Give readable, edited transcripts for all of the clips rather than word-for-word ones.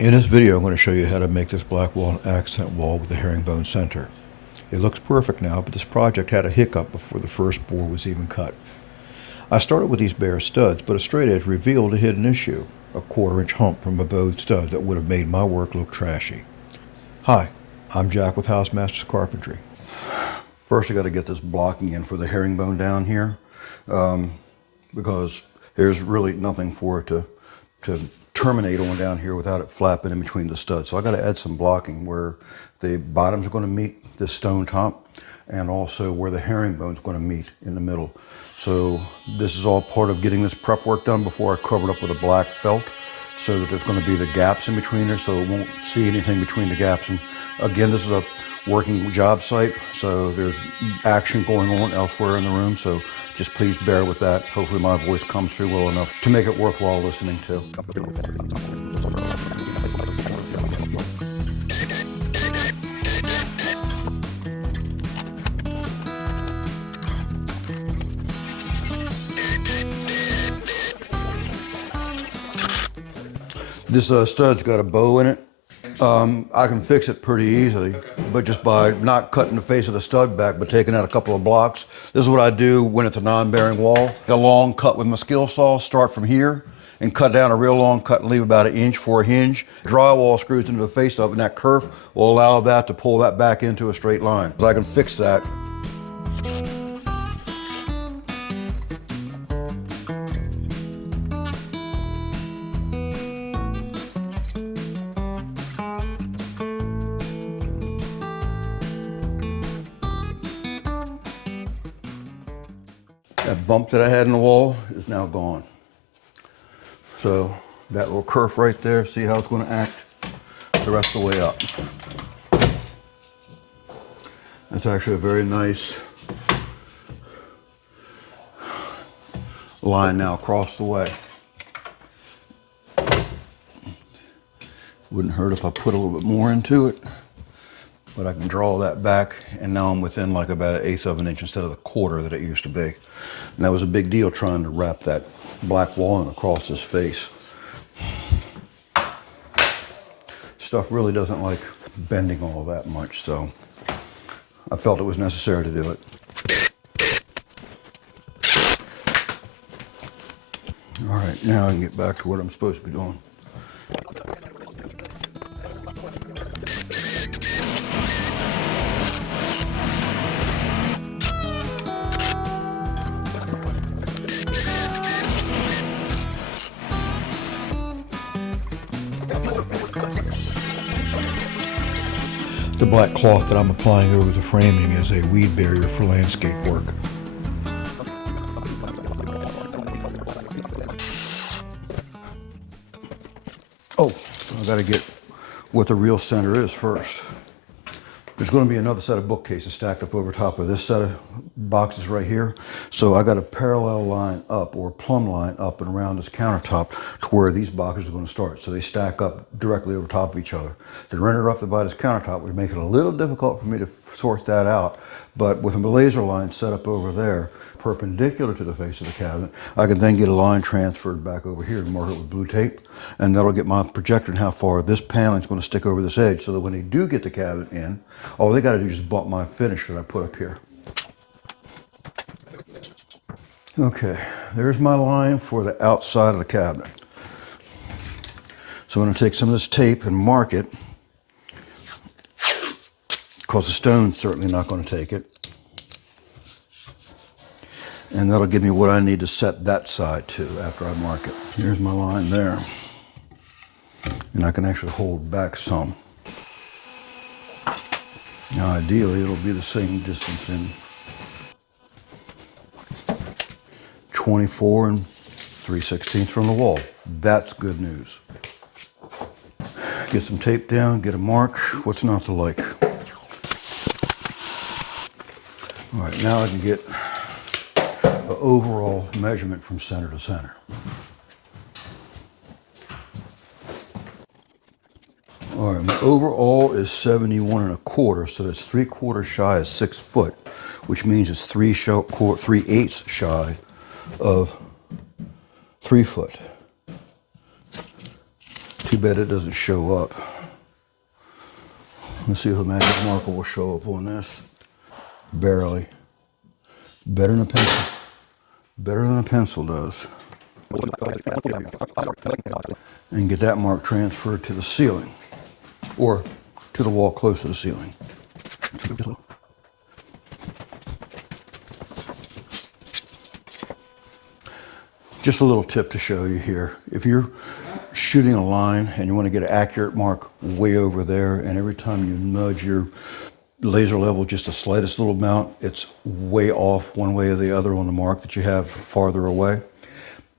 In this video, I'm going to show you how to make this black walnut accent wall with the herringbone center. It looks perfect now, but this project had a hiccup before the first bore was even cut. I started with these bare studs, but a straight edge revealed a hidden issue, a 1/4 inch hump from a bowed stud that would have made my work look trashy. Hi, I'm Jack with Housemasters Carpentry. First I got to get this blocking in for the herringbone down here, because there's really nothing for it to terminate on down here without it flapping in between the studs. So I got to add some blocking where the bottoms are going to meet the stone top and also where the herringbone is going to meet in the middle. So this is all part of getting this prep work done before I cover it up with a black felt so that there's going to be the gaps in between there so it won't see anything between the gaps. And again, this is a working job site, so there's action going on elsewhere in the room, so just please bear with that. Hopefully my voice comes through well enough to make it worthwhile listening to. This stud's got a bow in it. I can fix it pretty easily, but just by not cutting the face of the stud back, but taking out a couple of blocks. This is what I do when it's a non-bearing wall. A long cut with my skill saw, start from here and cut down a real long cut and leave about 1 inch for a hinge. Drywall screws into the face of it, and that kerf will allow that to pull that back into a straight line. So I can fix that. That bump that I had in the wall is now gone. So that little kerf right there, see how it's going to act the rest of the way up. That's actually a very nice line now across the way. Wouldn't hurt if I put a little bit more into it, but I can draw that back, and now I'm within like about 1/8 of an inch instead of the 1/4 that it used to be. And that was a big deal trying to wrap that black walnut across his face. Stuff really doesn't like bending all that much, so I felt it was necessary to do it. All right, now I can get back to what I'm supposed to be doing. The black cloth that I'm applying over the framing is a weed barrier for landscape work. Oh, I gotta get what the real center is first. There's going to be another set of bookcases stacked up over top of this set of boxes right here. So I got a parallel line up, or plumb line up and around this countertop to where these boxes are going to start. So they stack up directly over top of each other. They're interrupted by this countertop, which makes it a little difficult for me to sort that out. But with a laser line set up over there, perpendicular to the face of the cabinet, I can then get a line transferred back over here and mark it with blue tape, and that'll get my projector and how far this paneling is going to stick over this edge, so that when they do get the cabinet in, all they got to do is just bump my finish that I put up here. Okay, there's my line for the outside of the cabinet. So I'm going to take some of this tape and mark it, because the stone's certainly not going to take it. And that'll give me what I need to set that side to after I mark it. Here's my line there. And I can actually hold back some. Now ideally it'll be the same distance in 24 3/16 from the wall. That's good news. Get some tape down, get a mark. What's not to like? All right, now I can get the overall measurement from center to center. All right, my overall is 71 1/4, so that's 3/4 shy of 6 foot, which means it's 3/8 shy of 3 foot. Too bad it doesn't show up. Let's see if a magic marker will show up on this. Barely. Better than a pencil. Better than a pencil does. And get that mark transferred to the ceiling, or to the wall close to the ceiling. Just a little tip to show you here. If you're shooting a line and you want to get an accurate mark way over there, and every time you nudge your laser level just the slightest little amount, it's way off one way or the other on the mark that you have farther away,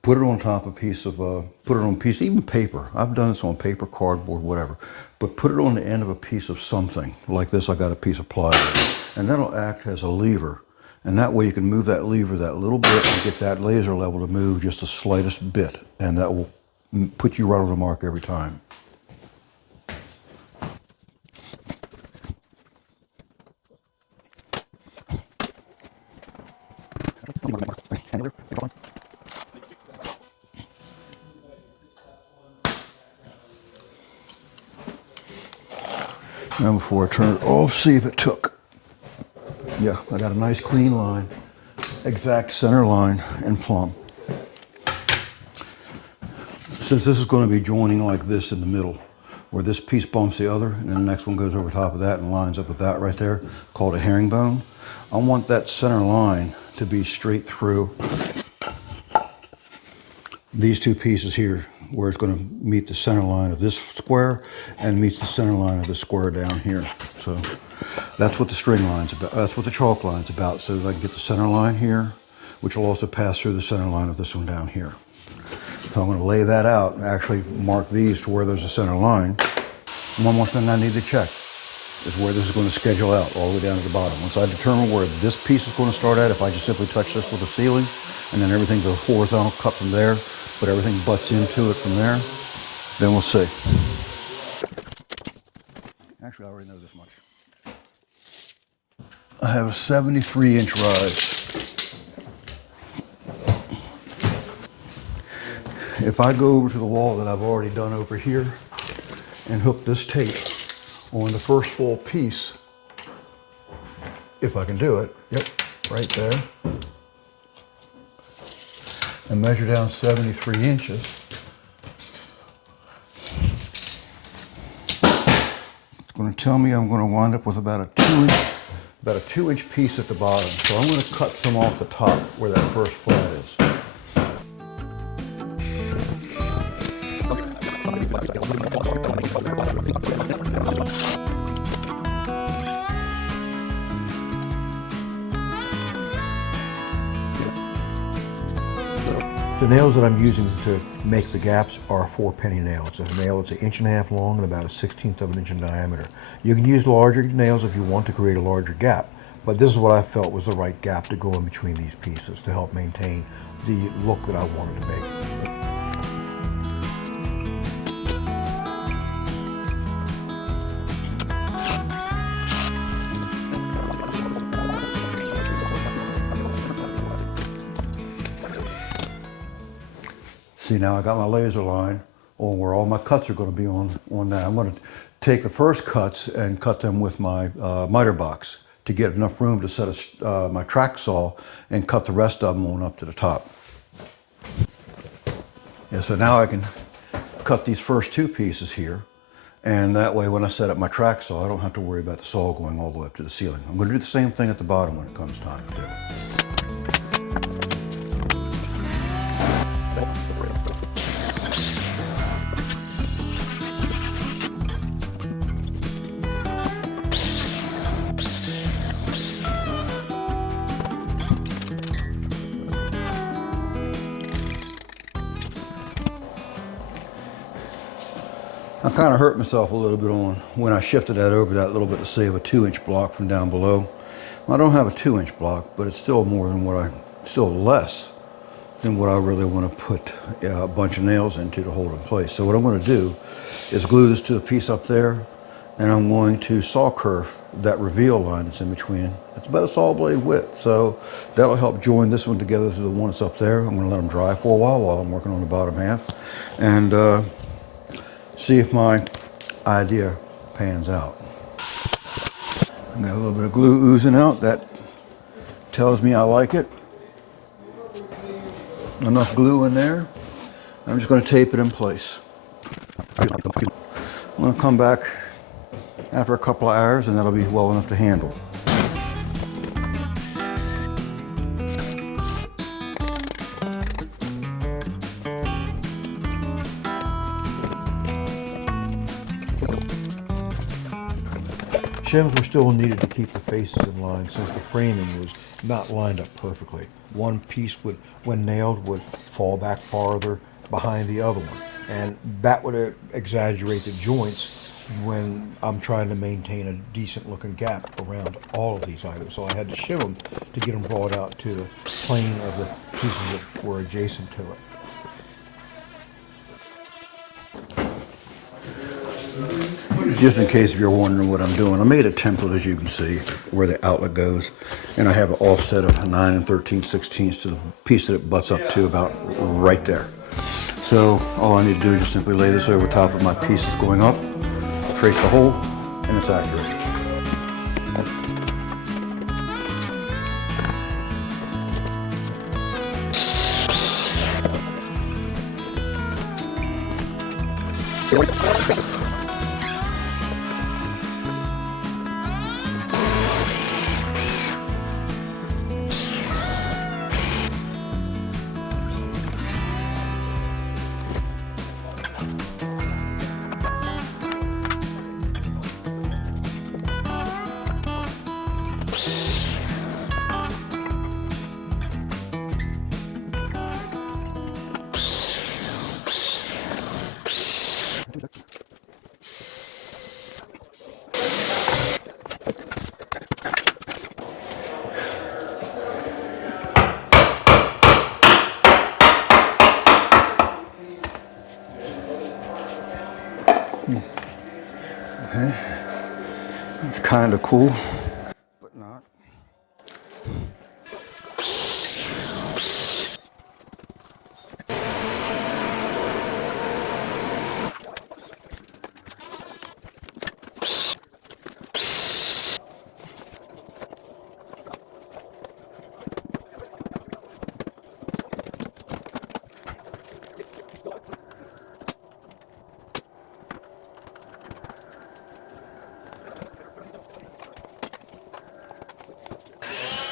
put it on top of a piece of, put it on a piece, even paper. I've done this on paper, cardboard, whatever. But put it on the end of a piece of something. Like this, I got a piece of plywood. And that'll act as a lever. And that way you can move that lever that little bit and get that laser level to move just the slightest bit. And that will put you right on the mark every time. Now before I turn it off, see if it took. Yeah, I got a nice clean line, exact center line and plumb. Since this is going to be joining like this in the middle, where this piece bumps the other, and then the next one goes over top of that and lines up with that right there, called a herringbone, I want that center line to be straight through these two pieces here, where it's going to meet the center line of this square and meets the center line of the square down here. So that's what the string line's about. That's what the chalk line's about. So I can get the center line here, which will also pass through the center line of this one down here. So I'm going to lay that out and actually mark these to where there's a center line. One more thing I need to check is where this is going to schedule out all the way down to the bottom. Once I determine where this piece is going to start at, if I just simply touch this with the ceiling, and then everything's a horizontal cut from there, but everything butts into it from there, then we'll see. Actually, I already know this much. I have a 73-inch rise. If I go over to the wall that I've already done over here and hook this tape on the first full piece, if I can do it, yep, right there, and measure down 73 inches, it's going to tell me I'm going to wind up with about a 2-inch piece at the bottom. So I'm going to cut some off the top where that first flat is. The nails that I'm using to make the gaps are 4-penny nails. A nail that's 1.5 inches long and about 1/16 of an inch in diameter. You can use larger nails if you want to create a larger gap, but this is what I felt was the right gap to go in between these pieces to help maintain the look that I wanted to make. See, now I got my laser line on where all my cuts are going to be on that. I'm going to take the first cuts and cut them with my miter box to get enough room to set my track saw and cut the rest of them on up to the top. Yeah, so now I can cut these first two pieces here, and that way when I set up my track saw, I don't have to worry about the saw going all the way up to the ceiling. I'm going to do the same thing at the bottom when it comes time to do it. I kind of hurt myself a little bit on when I shifted that over that little bit to save a 2-inch block from down below. I don't have a 2-inch block, but it's still more than still less than what I really want to put a bunch of nails into to hold in place. So what I'm going to do is glue this to the piece up there, and I'm going to saw curve that reveal line that's in between. It's about a saw blade width, so that'll help join this one together to the one that's up there. I'm going to let them dry for a while I'm working on the bottom half. And See if my idea pans out. I got a little bit of glue oozing out. That tells me I like it. Enough glue in there. I'm just going to tape it in place. I'm going to come back after a couple of hours and that'll be well enough to handle. Shims were still needed to keep the faces in line since the framing was not lined up perfectly. One piece would, when nailed, would fall back farther behind the other one, and that would exaggerate the joints when I'm trying to maintain a decent looking gap around all of these items. So I had to shim them to get them brought out to the plane of the pieces that were adjacent to it. Just in case if you're wondering what I'm doing, I made a template, as you can see, where the outlet goes, and I have an offset of 9 13/16 to the piece that it butts up to about right there. So all I need to do is just simply lay this over top of my piece that's going up, trace the hole, and it's accurate. Okay, it's kind of cool, but not.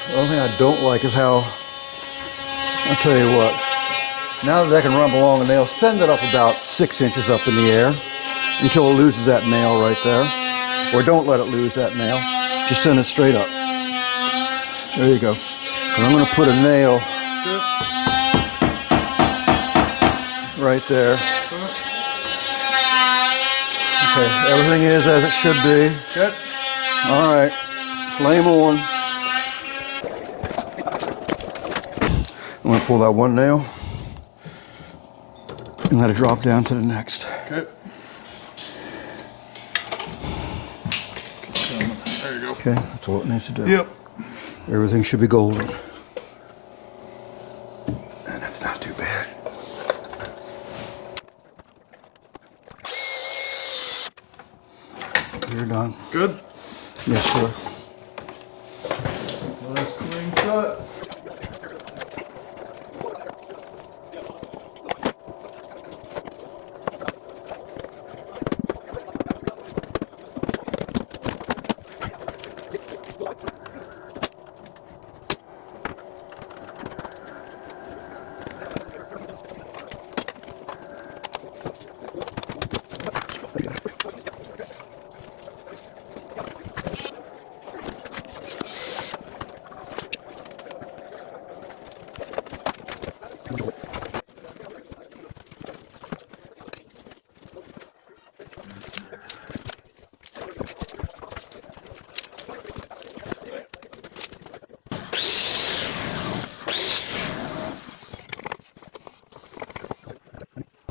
The only thing I don't like is how, I'll tell you what, now that I can run along a nail, send it up about 6 inches up in the air until it loses that nail right there. Or don't let it lose that nail, just send it straight up. There you go. And I'm going to put a nail right there. Okay, everything is as it should be. Good. All right, flame on. I'm going to pull that one nail and let it drop down to the next. Okay. There you go. Okay, that's all it needs to do. Yep. Everything should be golden. And that's not too bad. You're done. Good? Yes, sir. Nice clean cut.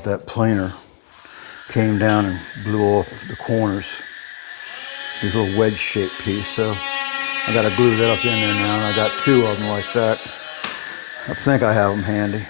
That planer came down and blew off the corners. This little wedge-shaped piece, so I got to glue that up in there now, and I got 2 of them like that. I think I have them handy.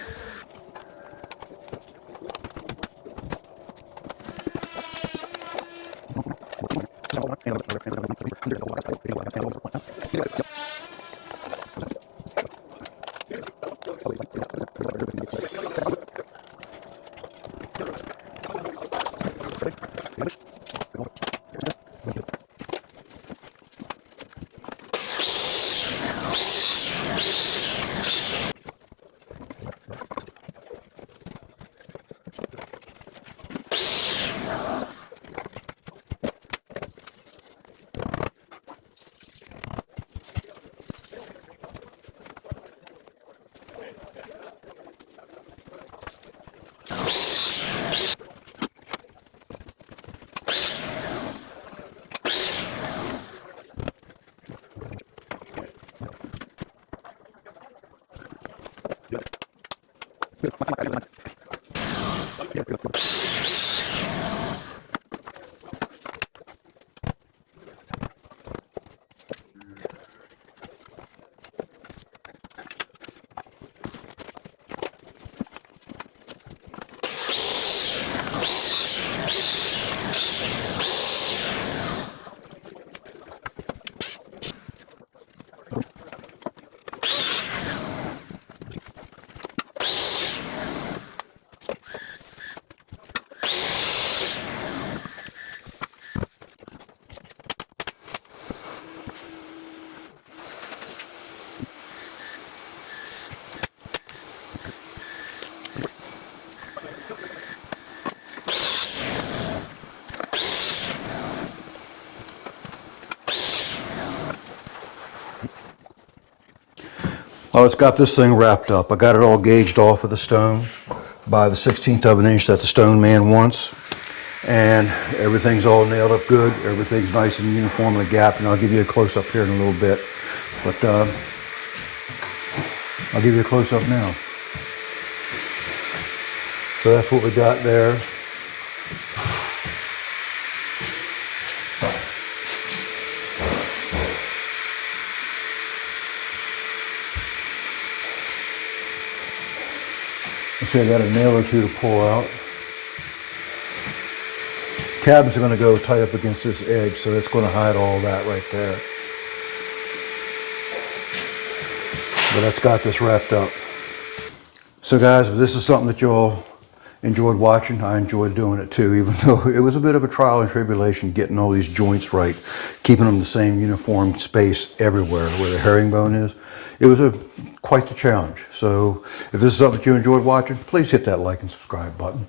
Well, it's got this thing wrapped up. I got it all gauged off of the stone by the 1/16 of an inch that the stone man wants. And everything's all nailed up good. Everything's nice and uniform in the gap. And I'll give you a close up here in a little bit. But I'll give you a close up now. So that's what we got there. See, I got a nail or two to pull out. Cabins are going to go tight up against this edge, so it's going to hide all that right there. But that's got this wrapped up. So guys, if this is something that you all enjoyed watching, I enjoyed doing it too, even though it was a bit of a trial and tribulation getting all these joints right, keeping them the same uniform space everywhere where the herringbone is. It was quite the challenge. So if this is something that you enjoyed watching, please hit that like and subscribe button.